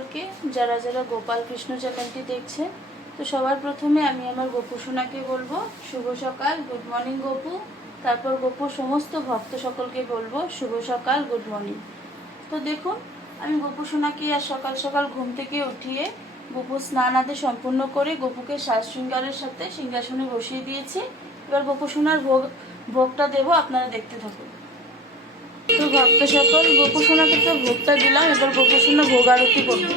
সকলকে যারা যারা গোপাল কৃষ্ণ চ্যানেলটি দেখছেন। তো সবার প্রথমে আমি আমার গোপু সোনাকে বলবো শুভ সকাল, গুড মর্নিং গোপু। তারপর গোপুর সমস্ত ভক্ত সকলকে বলবো শুভ সকাল, গুড মর্নিং। তো দেখুন, আমি গোপু সোনাকে আর সকাল সকাল ঘুম থেকে উঠিয়ে গোপু স্নান আদি সম্পূর্ণ করে গোপুকে সাজ শৃঙ্গারের সাথে সিংহাসনে বসিয়ে দিয়েছি। এবার গোপু সোনার ভোগটা দেবো, আপনারা দেখতে থাকুন। তো ভক্ত সকল, গোপু সোনাকে তো ভোগটা দিলাম, এবার গোপু সোনা ভোগ আরতি করবো।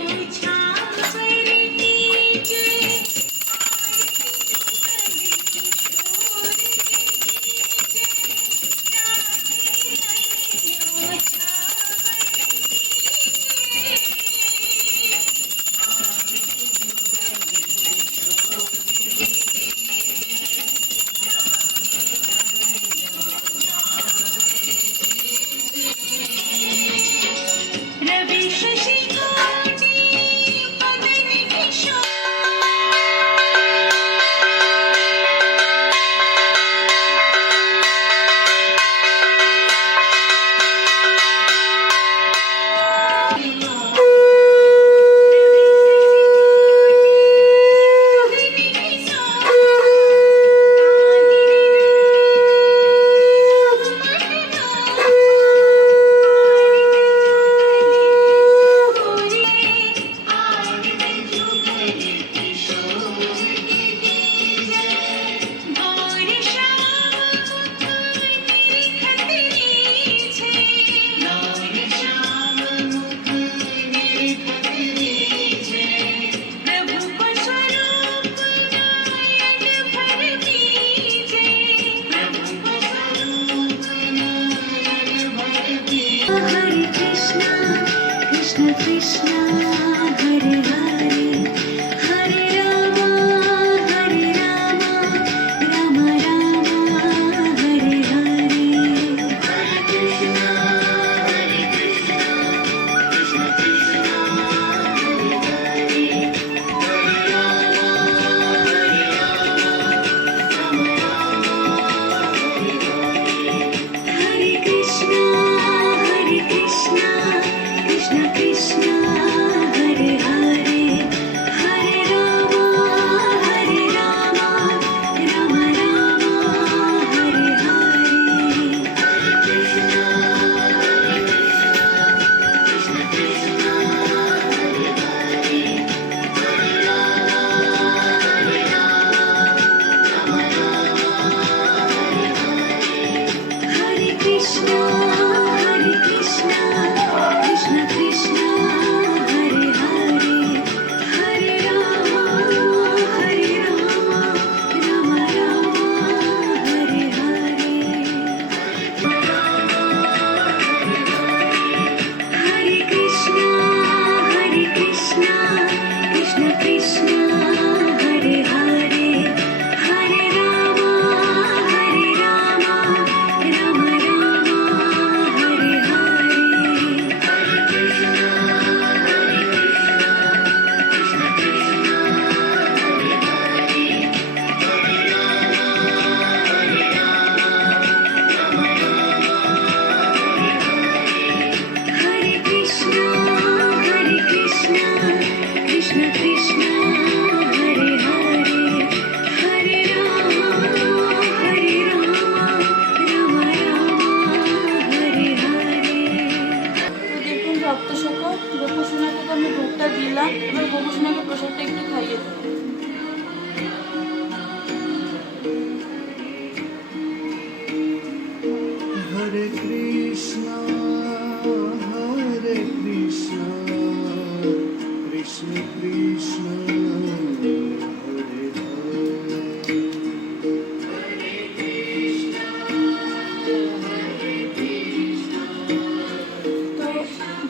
গোপু সোনাকে তো আমি ভোগটা দিলাম, এবার গোপু সোনাকে প্রসাদটা একটু খাইয়ে দেবো। হরে কৃষ্ণ কৃষ্ণ কৃষ্ণ হরে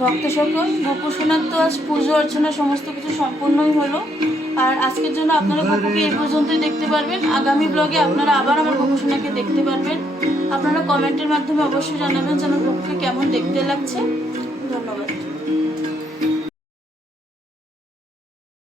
ভক্ত সকল, গোপু সোনার তো আজ পুজো অর্চনা সমস্ত কিছু সম্পূর্ণই হলো। আর আজকের জন্য আপনারা গোপুকে এই পর্যন্তই দেখতে পারবেন। আগামী ব্লগে আপনারা আবার আমার গোপু সোনাকে দেখতে পারবেন। আপনারা কমেন্টের মাধ্যমে অবশ্যই জানাবেন যে আমার গোপুকে কেমন দেখতে লাগছে।